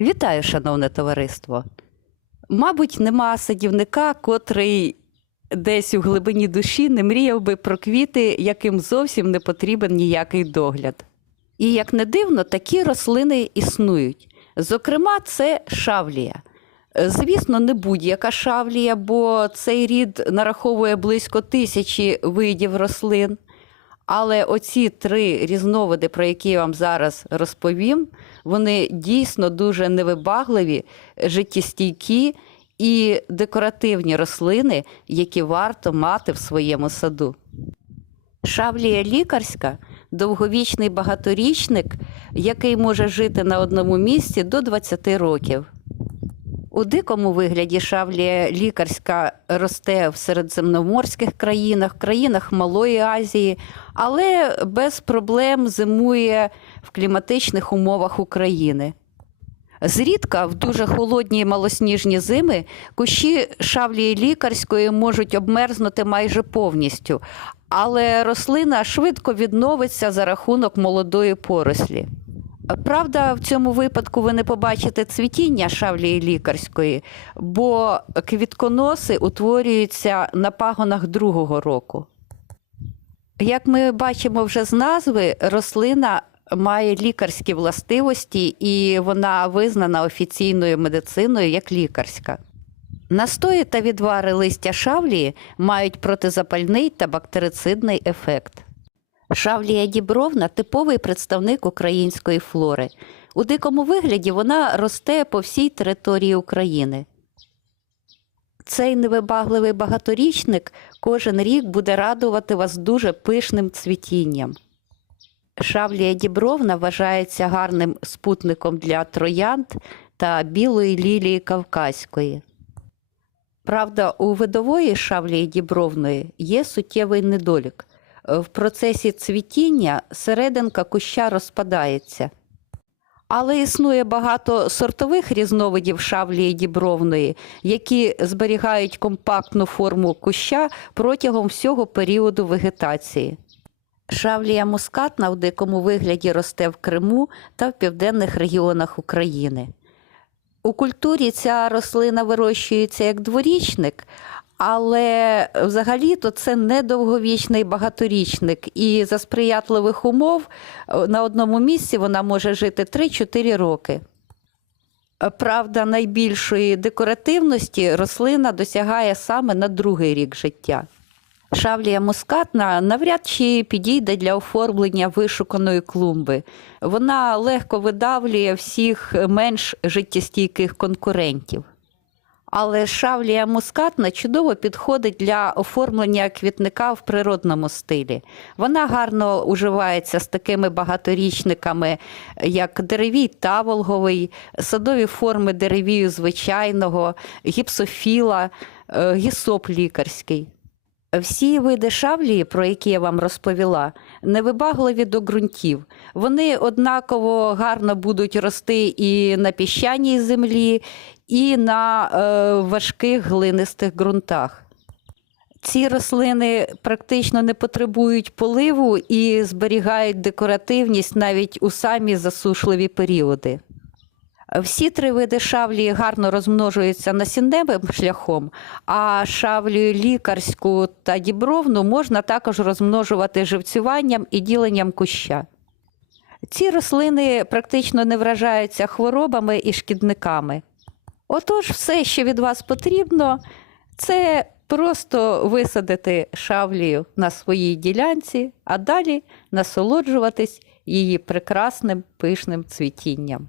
Вітаю, шановне товариство. Мабуть, нема садівника, котрий десь у глибині душі не мріяв би про квіти, яким зовсім не потрібен ніякий догляд. І як не дивно, такі рослини існують. Зокрема, це шавлія. Звісно, не будь-яка шавлія, бо цей рід нараховує близько тисячі видів рослин. Але оці три різновиди, про які я вам зараз розповім, вони дійсно дуже невибагливі, життєстійкі і декоративні рослини, які варто мати в своєму саду. Шавлія лікарська довговічний багаторічник, який може жити на одному місці до 20 років. У дикому вигляді шавлія лікарська росте в середземноморських країнах, країнах Малої Азії, але без проблем зимує в кліматичних умовах України. Зрідка в дуже холодні малосніжні зими кущі шавлії лікарської можуть обмерзнути майже повністю, але рослина швидко відновиться за рахунок молодої порослі. Правда, в цьому випадку ви не побачите цвітіння шавлії лікарської, бо квітконоси утворюються на пагонах другого року. Як ми бачимо вже з назви, рослина має лікарські властивості і вона визнана офіційною медициною як лікарська. Настої та відвари листя шавлії мають протизапальний та бактерицидний ефект. Шавлія дібровна типовий представник української флори. У дикому вигляді вона росте по всій території України. Цей невибагливий багаторічник кожен рік буде радувати вас дуже пишним цвітінням. Шавлія дібровна вважається гарним спутником для троянд та білої лілії кавказької. Правда, у видової шавлії дібровної є суттєвий недолік. В процесі цвітіння серединка куща розпадається. Але існує багато сортових різновидів шавлії дібровної, які зберігають компактну форму куща протягом всього періоду вегетації. Шавлія мускатна в дикому вигляді росте в Криму та в південних регіонах України. У культурі ця рослина вирощується як дворічник, але взагалі-то це не довговічний багаторічник, і за сприятливих умов е, на одному місці вона може жити 3-4 роки. Е, Правда, найбільшої декоративності рослина досягає саме на другий рік життя. Шавлія мускатна навряд чи підійде для оформлення вишуканої клумби. Вона легко видавлює всіх менш життєстійких конкурентів. Але шавлія мускатна чудово підходить для оформлення квітника в природному стилі. Вона гарно уживається з такими багаторічниками, як деревій таволговий, садові форми деревію звичайного, гіпсофіла, е, гісоп лікарський. Всі види шавлії, про які я вам розповіла, невибагливі до ґрунтів. Вони однаково гарно будуть рости і на піщаній землі, і на е, важких глинистих ґрунтах. Ці рослини практично не потребують поливу і зберігають декоративність навіть у самі засушливі періоди. Всі три види шавлі гарно розмножуються насінневим шляхом, а шавлію лікарську та дібровну можна також розмножувати живцюванням і діленням куща. Ці рослини практично не вражаються хворобами і шкідниками. Отож, все, що від вас потрібно, це просто висадити шавлію на своїй ділянці, а далі насолоджуватись її прекрасним пишним цвітінням.